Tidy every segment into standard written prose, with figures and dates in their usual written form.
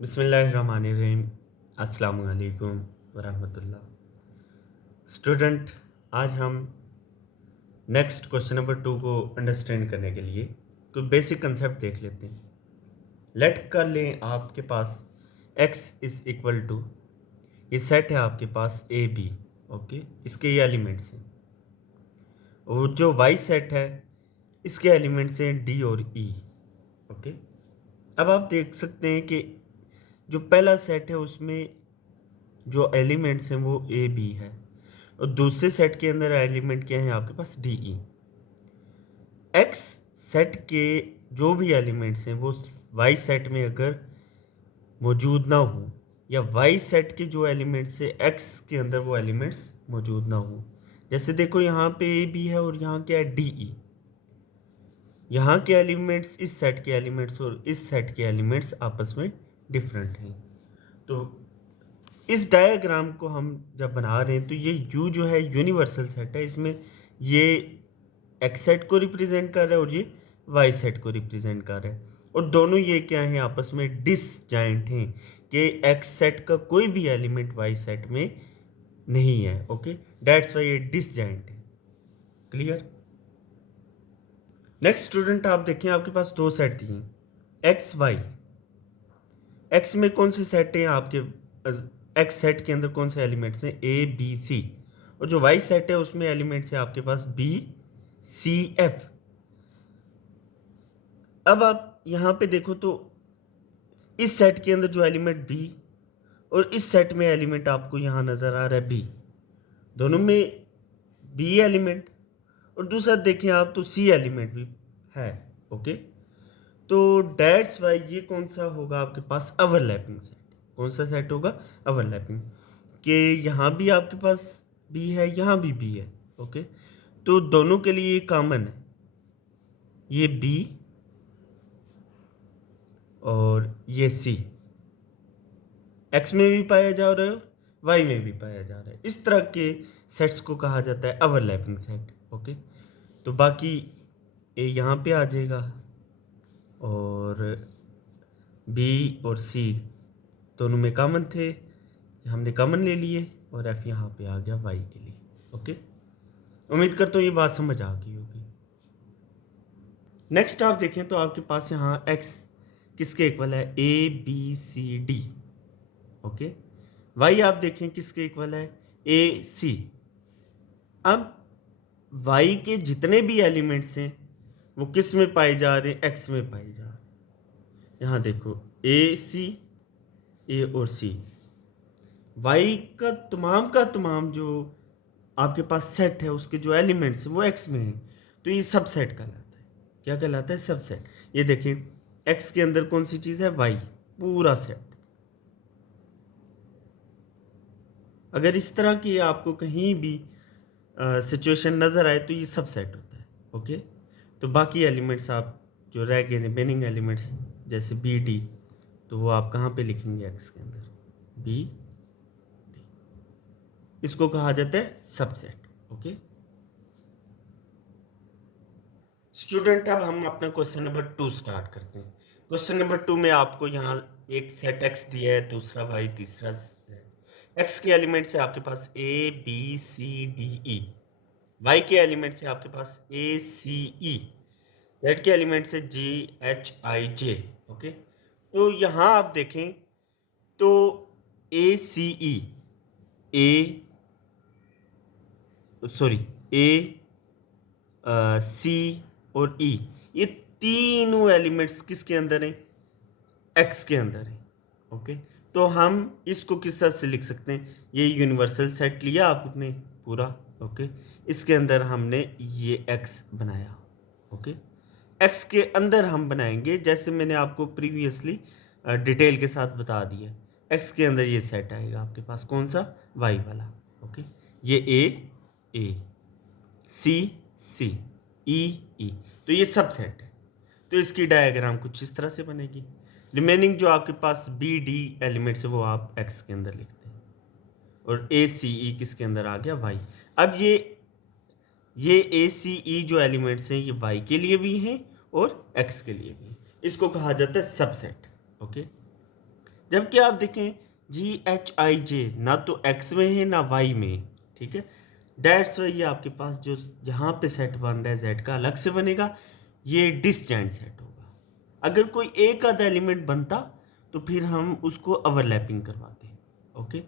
बिस्मिल्लाहिर्रहमानिर्रहीम। अस्सलामु अलैकुम वरहमतुल्लाह। स्टूडेंट, आज हम नेक्स्ट क्वेश्चन नंबर 2 को अंडरस्टैंड करने के लिए कुछ बेसिक कंसेप्ट देख लेते हैं। लेट कर लें आपके पास x इज इक्वल टू, ये सेट है आपके पास ए बी। ओके, इसके ये एलिमेंट्स हैं। और जो y सेट है इसके एलिमेंट्स हैं डी और ई। ओके, अब आप देख सकते हैं कि जो पहला सेट है उसमें जो एलिमेंट्स हैं वो ए बी है, और दूसरे सेट के अंदर एलिमेंट क्या है आपके पास डी ई। एक्स सेट के जो भी एलिमेंट्स हैं वो वाई सेट में अगर मौजूद ना हो, या वाई सेट के जो एलिमेंट्स है एक्स के अंदर वो एलिमेंट्स मौजूद ना हो। जैसे देखो यहाँ पे ए बी है और यहाँ क्या है डी ई। यहाँ के एलिमेंट्स इस सेट के एलिमेंट्स और इस सेट के एलिमेंट्स आपस में डिफरेंट हैं। तो इस डायग्राम को हम जब बना रहे हैं तो ये U जो है यूनिवर्सल सेट है, इसमें ये एक्स सेट को रिप्रेजेंट कर रहा है और ये वाई सेट को रिप्रेजेंट कर रहा है, और दोनों ये क्या हैं आपस में डिसजॉइंट हैं कि एक्स सेट का कोई भी एलिमेंट वाई सेट में नहीं है। ओके, दैट्स वाई ये डिसजॉइंट है। क्लियर? नेक्स्ट स्टूडेंट, आप देखें आपके पास दो सेट दिए एक्स वाई। एक्स में कौन से सेट हैं आपके, एक्स सेट के अंदर कौन से एलिमेंट्स हैं ए बी सी, और जो वाई सेट है उसमें एलिमेंट्स है आपके पास बी सी एफ। अब आप यहां पे देखो तो इस सेट के अंदर जो एलिमेंट बी और इस सेट में एलिमेंट आपको यहां नजर आ रहा है बी, दोनों में बी एलिमेंट, और दूसरा देखें आप तो सी एलिमेंट भी है। ओके, तो डेट्स वाई ये कौन सा होगा आपके पास ओवरलैपिंग सेट। कौन सा सेट होगा? ओवरलैपिंग, कि यहाँ भी आपके पास बी है, यहाँ भी बी है। ओके, तो दोनों के लिए कॉमन है ये बी और ये सी। एक्स में भी पाया जा रहा है, वाई में भी पाया जा रहा है। इस तरह के सेट्स को कहा जाता है ओवरलैपिंग सेट। ओके, तो बाकी ए यहाँ पे आ जाएगा और बी और सी दोनों में कॉमन थे, हमने कॉमन ले लिए, और एफ यहाँ पे आ गया वाई के लिए। ओके, उम्मीद करता हूँ ये बात समझ आ गई होगी। नेक्स्ट आप देखें तो आपके पास यहाँ एक्स किसके इक्वल है, A B C D. Okay, Y आप देखें किसके इक्वल है, ए सी। अब वाई के जितने भी एलिमेंट्स हैं वो किस में पाए जा रहे हैं, एक्स में पाए जा रहे हैं। यहाँ देखो ए सी, ए और सी, वाई का तमाम जो आपके पास सेट है उसके जो एलिमेंट्स हैं वो एक्स में हैं, तो ये सब सेट कहलाता है। क्या कहलाता है? सब सेट। ये देखिए एक्स के अंदर कौन सी चीज़ है, वाई, पूरा सेट। अगर इस तरह की आपको कहीं भी सिचुएशन नज़र आए तो ये सब सेट होता है। ओके, तो बाकी एलिमेंट्स आप जो रह गए रिमेनिंग एलिमेंट्स जैसे बी डी, तो वो आप कहाँ पे लिखेंगे, एक्स के अंदर बी डी। इसको कहा जाता है सबसेट। ओके स्टूडेंट, अब हम अपना क्वेश्चन नंबर 2 स्टार्ट करते हैं। क्वेश्चन नंबर 2 में आपको यहाँ एक सेट एक्स दिया है, दूसरा वाई, तीसरा एक्स के एलिमेंट्स है आपके पास A B C D E, Y के एलिमेंट्स है आपके पास ए सी ई, जेड के एलिमेंट्स है जी एच आई जे। ओके, तो यहाँ आप देखें तो ए सी ई, ए सॉरी ए सी और ई, ये तीनों एलिमेंट्स किसके अंदर हैं, एक्स के अंदर है। ओके, तो हम इसको किस तरह से लिख सकते हैं, ये यूनिवर्सल सेट लिया आपने पूरा। ओके, इसके अंदर हमने ये एक्स बनाया। ओके, एक्स के अंदर हम बनाएंगे जैसे मैंने आपको प्रीवियसली डिटेल के साथ बता दिया। एक्स के अंदर ये सेट आएगा आपके पास, कौन सा, वाई वाला। ओके, ये ए सी सी ई ई, तो ये सब सेट है। तो इसकी डायग्राम कुछ इस तरह से बनेगी। रिमेनिंग जो आपके पास बी डी एलिमेंट्स है वो आप एक्स के अंदर लिखते हैं, और ए सी ई किसके अंदर आ गया, वाई। अब ये ए सी ई जो एलिमेंट्स हैं ये वाई के लिए भी हैं और एक्स के लिए भी हैं। इसको कहा जाता है सबसेट। ओके, जबकि आप देखें GHIJ ना तो x में है ना y में है, ठीक है। डेट्स वाई ये आपके पास जो यहाँ पे सेट बन रहा है z का अलग से बनेगा, ये डिसजॉइंट सेट होगा। अगर कोई एक आधा एलिमेंट बनता तो फिर हम उसको ओवरलैपिंग करवाते, ओके।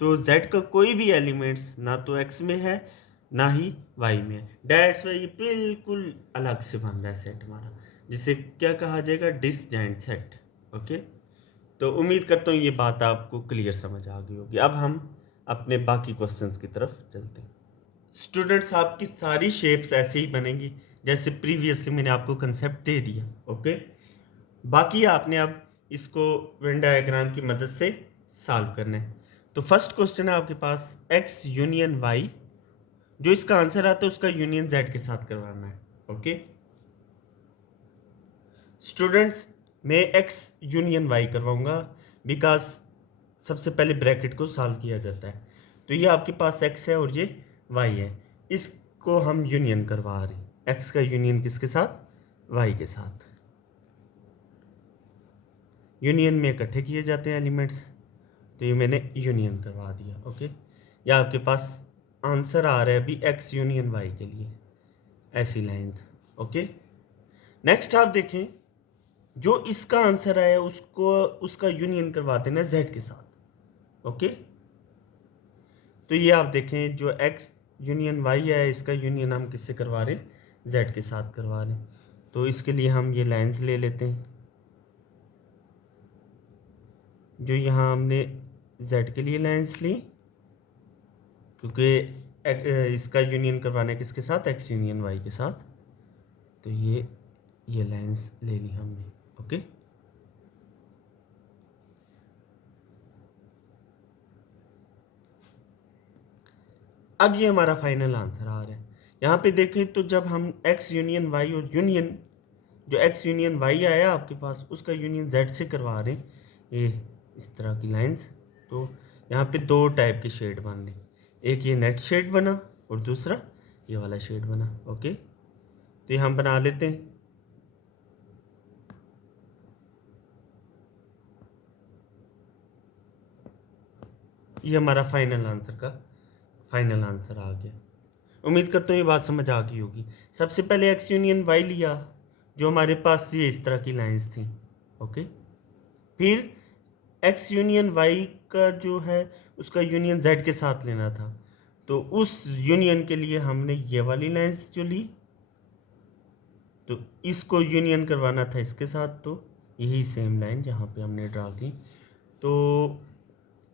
तो z का कोई भी एलिमेंट्स ना तो x में है ना ही y में है, डेट्स वाई ये बिल्कुल अलग से बन रहा है सेट हमारा, जिसे क्या कहा जाएगा, डिसजॉइंट सेट, ओके। तो उम्मीद करता हूँ ये बात आपको क्लियर समझ आ गई होगी। अब हम अपने बाकी क्वेश्चंस की तरफ चलते हैं। स्टूडेंट्स आपकी सारी शेप्स ऐसे ही बनेंगी जैसे प्रीवियसली मैंने आपको कंसेप्ट दे दिया, ओके। बाकी आपने अब इसको वेन डायग्राम की मदद से सॉल्व करना है। तो फर्स्ट क्वेश्चन है आपके पास x यूनियन y, जो इसका आंसर आता है उसका यूनियन z के साथ करवाना है, ओके। स्टूडेंट्स मैं x यूनियन y करवाऊंगा बिकॉज सबसे पहले ब्रैकेट को सॉल्व किया जाता है। तो ये आपके पास x है और ये y है, इसको हम यूनियन करवा रहे हैं। x का यूनियन किसके साथ, y के साथ। यूनियन में इकट्ठे किए जाते हैं एलिमेंट्स, तो ये मैंने यूनियन करवा दिया, ओके। ये आपके पास आंसर आ रहा है अभी x यूनियन y के लिए, ऐसी लाइंस, ओके। नेक्स्ट आप देखें, जो इसका आंसर आया उसको उसका यूनियन करवाते हैं z के साथ, ओके। तो ये आप देखें जो x यूनियन y है इसका यूनियन हम किससे करवा रहे हैं, z के साथ करवा रहे हैं। तो इसके लिए हम ये लाइंस ले लेते हैं, जो यहाँ हमने z के लिए लाइंस ली, क्योंकि इसका यूनियन करवाना है किसके साथ, x यूनियन y के साथ। तो ये लाइंस ले ली हमने, ओके। अब ये हमारा फाइनल आंसर आ रहा है। यहाँ पे देखें तो जब हम x यूनियन y और यूनियन जो x यूनियन y आया आपके पास उसका यूनियन z से करवा रहे हैं, ये इस तरह की लाइंस। तो यहाँ पे दो टाइप के शेड बन रहे, एक ये नेट शेड बना और दूसरा ये वाला शेड बना, ओके। तो ये हम बना लेते हैं। ये हमारा फाइनल आंसर आ गया। उम्मीद करता हूँ ये बात समझ आ गई होगी। सबसे पहले x यूनियन y लिया, जो हमारे पास ये इस तरह की लाइंस थी, ओके। फिर x यूनियन y का जो है उसका यूनियन z के साथ लेना था, तो उस यूनियन के लिए हमने ये वाली लाइंस जो ली, तो इसको यूनियन करवाना था इसके साथ, तो यही सेम लाइन जहाँ पे हमने ड्रा की। तो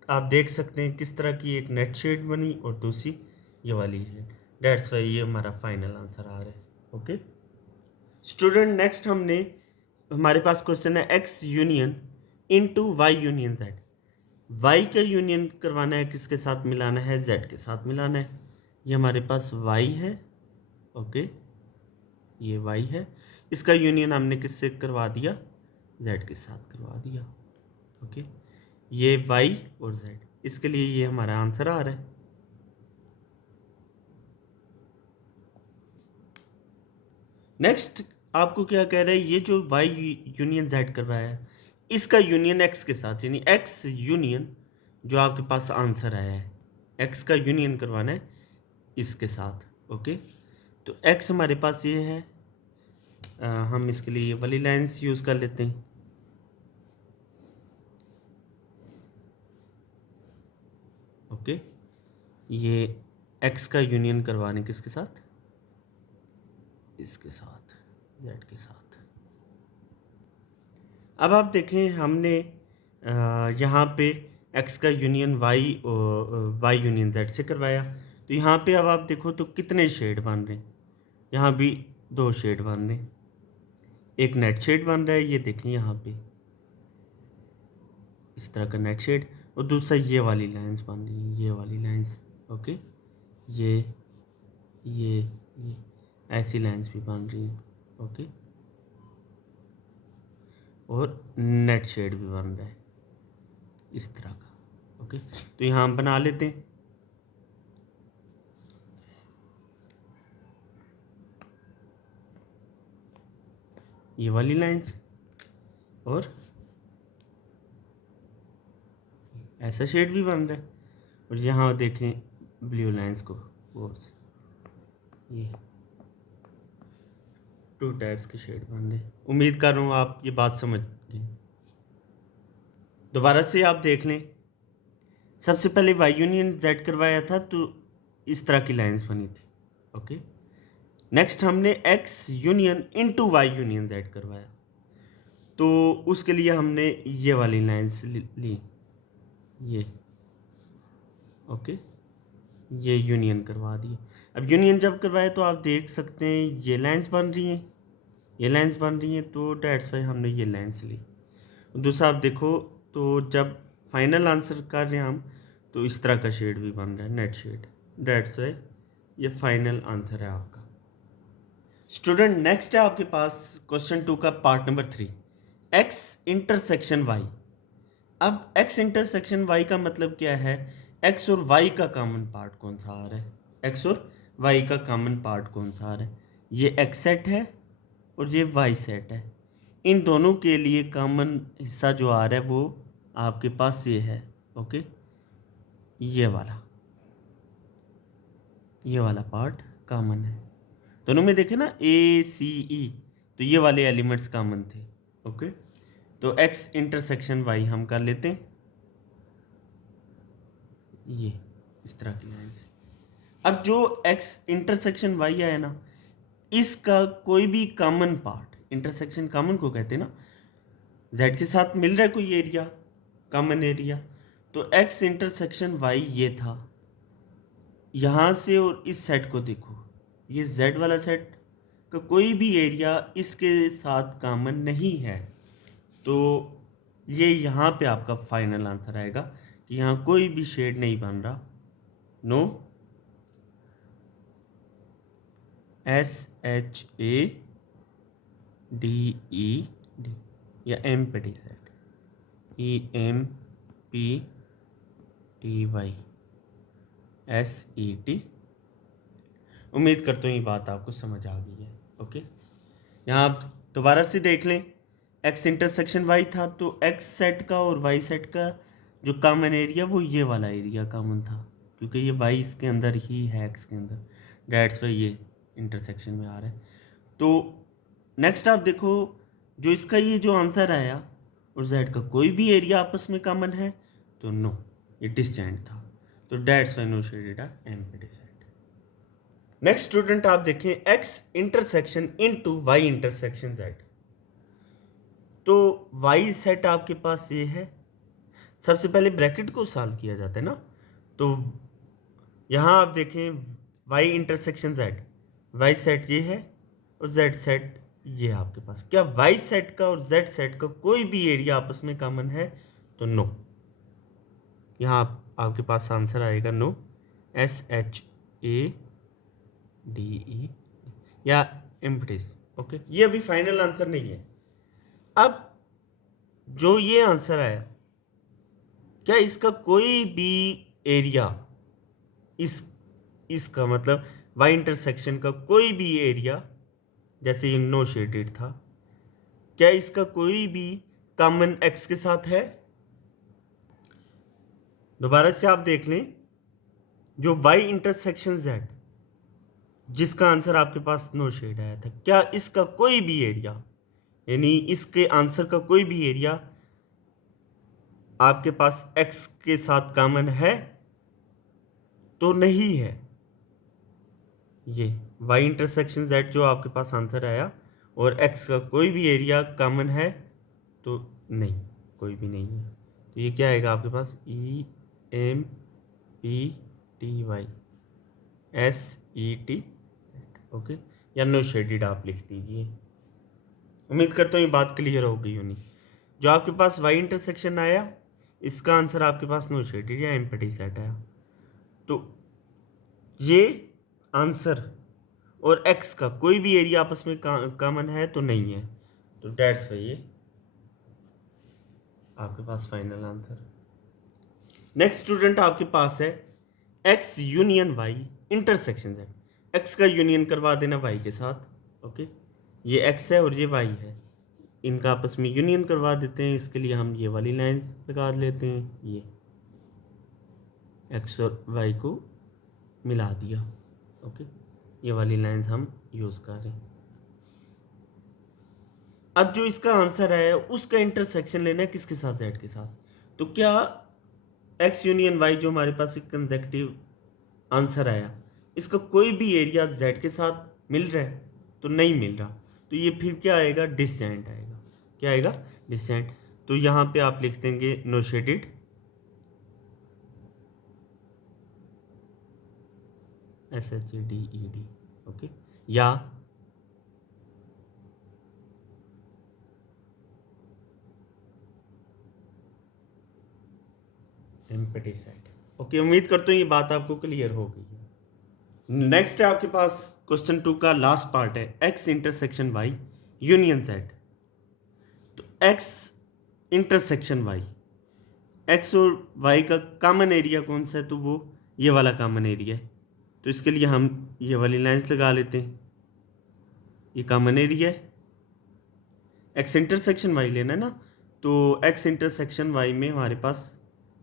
आप देख सकते हैं किस तरह की एक नेट शेड बनी और दूसरी ये वाली शेड। डेट्स वाई ये हमारा फाइनल आंसर आ रहा है, ओके। स्टूडेंट नेक्स्ट हमारे पास क्वेश्चन है x union into y union z। y का यूनियन करवाना है किसके साथ मिलाना है, z के साथ मिलाना है। ये हमारे पास y है, ओके। ये y है, इसका यूनियन हमने किससे करवा दिया, z के साथ करवा दिया, ओके। ये y और z, इसके लिए ये हमारा आंसर आ रहा है। नेक्स्ट आपको क्या कह रहा है, ये जो y यूनियन z करवाया है इसका यूनियन x के साथ, यानी x यूनियन जो आपके पास आंसर आया है x का यूनियन करवाना है इसके साथ, ओके। तो x हमारे पास ये है, हम इसके लिए ये वाली लाइंस यूज़ कर लेते हैं, ओके। ये x का यूनियन करवाने किसके साथ, इसके साथ, z के साथ। अब आप देखें हमने यहाँ पे x का यूनियन y और y यूनियन z से करवाया, तो यहाँ पे अब आप देखो तो कितने शेड बन रहे हैं, यहाँ भी दो शेड बन रहे हैं। एक नेट शेड बन रहा है, ये देखें यहाँ पे इस तरह का नेट शेड, और दूसरा ये वाली लाइंस बन रही हैं, ये वाली लाइंस, ओके। ये ये ऐसी लाइंस भी बन रही हैं, ओके। और नेट शेड भी बन रहा है इस तरह का, ओके। तो यहाँ हम बना लेते हैं। ये वाली लाइंस और ऐसा शेड भी बन रहा है। और यहाँ देखें ब्लू लाइंस को और से ये 2 टाइप्स के शेड बन रहे हैं। उम्मीद कर रहा हूँ आप ये बात समझ गए। दोबारा से आप देख लें, सबसे पहले वाई यूनियन जेड करवाया था तो इस तरह की लाइंस बनी थी। ओके, नेक्स्ट हमने X union into Y union Z करवाया, तो उसके लिए हमने ये वाली लाइंस ली, ये ओके, ये यूनियन करवा दिए। अब यूनियन जब करवाए तो आप देख सकते हैं ये लाइंस बन रही हैं, ये लाइंस बन रही हैं, तो डेट्स वाई हमने ये लाइंस ली। दूसरा आप देखो, तो जब फाइनल आंसर कर रहे हैं हम, तो इस तरह का शेड भी बन रहा है, नेट शेड। डेट्स वाई ये फाइनल आंसर है आपका। स्टूडेंट नेक्स्ट है आपके पास क्वेश्चन 2 का part number 3, X intersection Y. अब एक्स इंटरसेक्शन वाई का मतलब क्या है? एक्स और वाई का कॉमन पार्ट कौन सा आ रहा है? एक्स और वाई का कॉमन पार्ट कौन सा आ रहा है? ये एक्स सेट है और ये वाई सेट है। इन दोनों के लिए कॉमन हिस्सा जो आ रहा है वो आपके पास ये है। ओके, ये वाला पार्ट कॉमन है। दोनों में देखें ना, ए सी ई, तो ये वाले एलिमेंट्स कॉमन थे। ओके, तो एक्स इंटरसेक्शन वाई हम कर लेते हैं ये इस तरह की लाइन से। अब जो एक्स इंटरसेक्शन वाई है ना, इसका कोई भी कॉमन पार्ट, इंटरसेक्शन कॉमन को कहते हैं ना, जेड के साथ मिल रहा है कोई एरिया, कॉमन एरिया, तो एक्स इंटरसेक्शन वाई ये था। यहाँ से और इस सेट को देखो, ये जेड वाला सेट का कोई भी एरिया इसके साथ कॉमन नहीं है, तो ये यहाँ पे आपका फाइनल आंसर आएगा कि यहाँ कोई भी शेड नहीं बन रहा। नो SHADED या एम्पटी सेट, EMPTYSET। उम्मीद करता हूँ ये बात आपको समझ आ गई है। ओके, यहाँ आप दोबारा से देख लें, एक्स इंटरसेक्शन वाई था तो एक्स सेट का और वाई सेट का जो कॉमन एरिया वो ये वाला एरिया कॉमन था, क्योंकि ये वाई इसके अंदर ही है, एक्स के अंदर, डेट्स वाई ये इंटरसेक्शन में आ रहा है। तो नेक्स्ट आप देखो, जो इसका ये जो आंसर आया और जेड का कोई भी एरिया आपस में कॉमन है, तो नो, ये डिस्जेंट था, तो that's Y no shaded empty set. Next student आप देखें, X intersection into Y intersection Z, तो वाई सेट आपके पास ये है। सबसे पहले ब्रैकेट को सॉल्व किया जाता है ना, तो यहाँ आप देखें Y intersection Z, Y set ये है और जेड सेट ये है आपके पास। क्या वाई सेट का और जेड सेट का कोई भी एरिया आपस में कॉमन है? तो नो, यहाँ आपके पास आंसर आएगा नो, SHADE या एम्प्टीज। ओके, ये अभी फाइनल आंसर नहीं है। अब जो ये आंसर आया, क्या इसका कोई भी एरिया, इसका मतलब वाई इंटरसेक्शन का कोई भी एरिया, जैसे ये नो शेडेड था, क्या इसका कोई भी कॉमन एक्स के साथ है? दोबारा से आप देख लें, जो वाई इंटरसेक्शन जेड जिसका आंसर आपके पास नो शेड आया था, क्या इसका कोई भी एरिया, यानी इसके आंसर का कोई भी एरिया आपके पास एक्स के साथ कॉमन है? तो नहीं है। ये वाई इंटरसेक्शन जेड जो आपके पास आंसर आया और एक्स का कोई भी एरिया कॉमन है? तो नहीं, कोई भी नहीं है। तो ये क्या आएगा आपके पास? EMPTYSET। ओके, या नो शेडेड आप लिख दीजिए। उम्मीद करता हूँ ये बात क्लियर हो गई होनी। जो आपके पास वाई इंटरसेक्शन आया, इसका आंसर आपके पास नो शेडेड या एम्प्टी सेट आया, तो ये आंसर और एक्स का कोई भी एरिया आपस में कॉमन है तो नहीं है, तो डेट्स वाई ये आपके पास फाइनल आंसर। नेक्स्ट स्टूडेंट आपके पास है X union Y intersection Z. X का यूनियन करवा देना वाई के साथ। ओके, ये एक्स है और ये वाई है, इनका आपस में यूनियन करवा देते हैं। इसके लिए हम ये वाली लाइंस लगा लेते हैं, ये एक्स और वाई को मिला दिया। ओके, ये वाली लाइंस हम यूज़ कर रहे हैं। अब जो इसका आंसर है उसका इंटरसेक्शन लेना है किसके साथ, जेड के साथ। तो क्या एक्स यूनियन वाई जो हमारे पास एक कंसेक्टिव आंसर आया, इसका कोई भी एरिया जेड के साथ मिल रहा है? तो नहीं मिल रहा। तो ये फिर क्या आएगा, डिसजेंट आएगा। क्या आएगा, डिसजेंट। तो यहाँ पे आप लिख देंगे नो शेडेड, SHADED। ओके, या एम्पटीसाइड। ओके, उम्मीद करता हूँ ये बात आपको क्लियर हो गई है। नेक्स्ट है आपके पास क्वेश्चन 2 का लास्ट पार्ट है, X intersection Y union Z. तो एक्स इंटरसेक्शन वाई, एक्स और वाई का कॉमन एरिया कौन सा है? तो वो ये वाला कॉमन एरिया है। तो इसके लिए हम ये वाली लाइंस लगा लेते हैं। ये कॉमन एरिया है, एक्स इंटरसेक्शन वाई लेना है ना, तो एक्स इंटरसेक्शन वाई में हमारे पास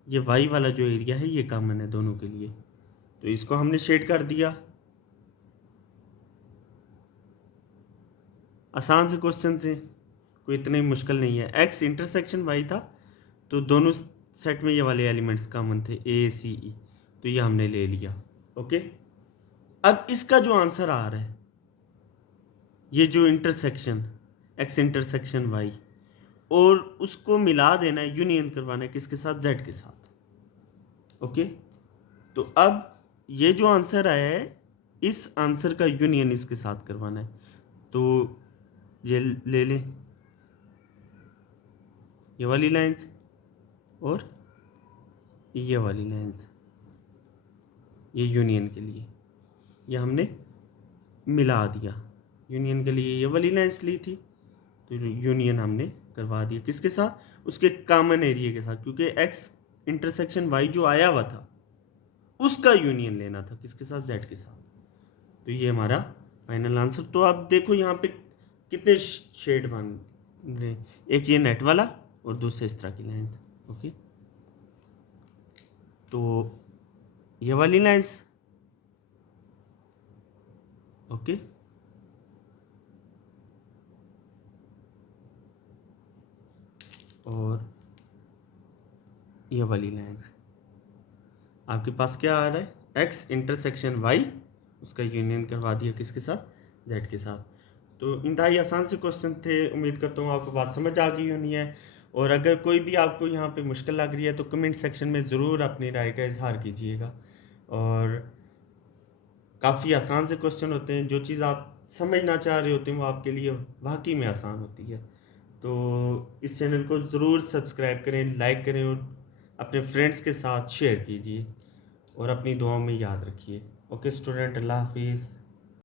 ये वाई वाला जो एरिया है ये कॉमन है दोनों के लिए। तो इसको हमने शेड कर दिया। आसान से क्वेश्चन से, कोई इतनी मुश्किल नहीं है। एक्स इंटरसेक्शन वाई था तो दोनों सेट में ये वाले एलिमेंट्स कॉमन थे, ए सी ई, तो ये हमने ले लिया। ओके, अब इसका जो आंसर आ रहा है, ये जो इंटरसेक्शन एक्स इंटरसेक्शन वाई और उसको मिला देना है, यूनियन करवाना है किसके साथ, जेड के साथ। ओके, तो अब ये जो आंसर आया है इस आंसर का यूनियन इसके साथ करवाना है। तो ये ले लें ये वाली लाइंस और ये वाली लाइंस, ये यूनियन के लिए ये हमने मिला दिया। यूनियन के लिए ये वाली लाइंस ली थी, तो यूनियन हमने करवा दिया किसके साथ, उसके कॉमन एरिया के साथ, क्योंकि एक्स इंटरसेक्शन वाई जो आया हुआ था उसका यूनियन लेना था किसके साथ, जेड के साथ। तो ये हमारा फाइनल आंसर। तो आप देखो यहाँ पे कितने शेड बन रहे, एक ये नेट वाला और दूसरे इस तरह की लाइन। ओके, तो ये वाली लाइंस, ओके, और ये वाली लाइंस। आपके पास क्या आ रहा है, एक्स इंटरसेक्शन वाई, उसका यूनियन करवा दिया किसके साथ, जेड के साथ। तो इंतहाई आसान से क्वेश्चन थे, उम्मीद करता हूँ आपको बात समझ आ गई होनी है। और अगर कोई भी आपको यहाँ पे मुश्किल लग रही है तो कमेंट सेक्शन में ज़रूर अपनी राय का इजहार कीजिएगा। और काफ़ी आसान से क्वेश्चन होते हैं, जो चीज़ आप समझना चाह रहे होते हैं वो आपके लिए वाकई में आसान होती है। तो इस चैनल को ज़रूर सब्सक्राइब करें, लाइक करें और अपने फ्रेंड्स के साथ शेयर कीजिए और अपनी दुआओं में याद रखिए। ओके स्टूडेंट, अल्लाह हाफिज़।